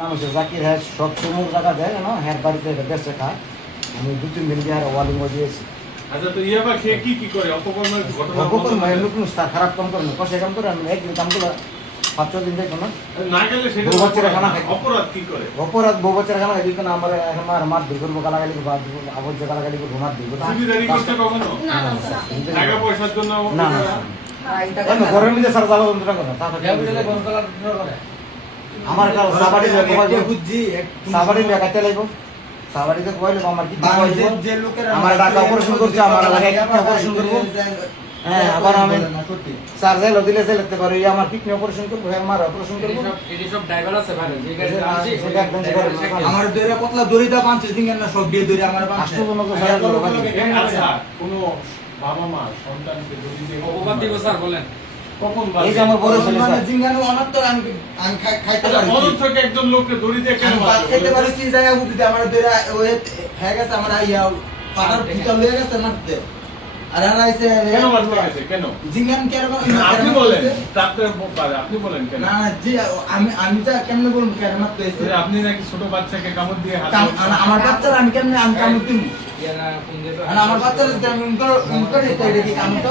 নাম হচ্ছে জাকির, হ্যাঁ সব সময় টাকা দেয় না, হ্যাঁ বাড়িতে বেঁচে খায়। আমি 2-3 দিন দিয়ে ওয়ালিং দিয়েছি। আচ্ছা, তো ইয়াবা খেয়ে কি করে? অপকর্মের ঘটনা অপকর্ম নতুন খারাপ কাম করে না, কষে কাম করে। আমি একদিন কাম করলে 5-6 দিন যাইতো না। না গেলে সেটা বউ বাচ্চারা খানা খায়। অপরাধ কি করে? অপরাধ বউ বাচ্চারা খানা খাই দিত না। আমার মার দূর করবো, গালাগালি করবো, আবদ্ধ গালাগালি করবো, মার দূর করবো। সুবিধারি করতে কখনো টাকা পয়সার জন্য না না ঘরের মধ্যে স্যার জ্বালা যন্ত্রণা করে। আমার কাছে সাবাড়ি সাবাড়ি লেখাতে লাগবো, সাবাড়িতে কইলে আমার কি আমার টাকা অপারেশন করছে, আমার এলাকায় অপারেশন করবো। হ্যাঁ আবার আমি স্যার যাইলো দিলে চাইতে পারি, আমার কিডনি অপারেশন করবো, আমার অপারেশন করবো। আমার দইরা পতলা দড়িটা 50 দিন না সব দিয়ে দড়ি আমার 5 আচ্ছা, কোনো বাবা মা সন্তানকে যদি অপবাদ দিব স্যার বলেন কখন এই যে আমার বড় ছেলে মানে স্যার, জিঙ্গানো অনার তো আমি খাইতে আচ্ছা, পারি মদত থেকে একজন লোককে দড়ি দিয়ে কেন মারবে? খেতে পারি সেই জায়গা বুঝতে আমার দইরা ওই হয়ে গেছে আমার ইয়া পাড়ার ভিতর লয়ে গেছে মারতে। আর আর আইছে কেন মারতে গেছে? কেন? জিঙ্গান কেন আপনি বলেন, ডাক্তার আপনি বলেন কেন? না না জি আমি যা কেমনে বলবো কেন মারতে হইছে? যে আপনি নাকি ছোট বাচ্চাকে কামড় দিয়ে হাত আমার বাচ্চারা আমি কেমনে আমি কামড় দিমু? ইয়ানা কোন দিবে আর আমার বাচ্চারা যদি আমি উনকো এটা কি কামড়টা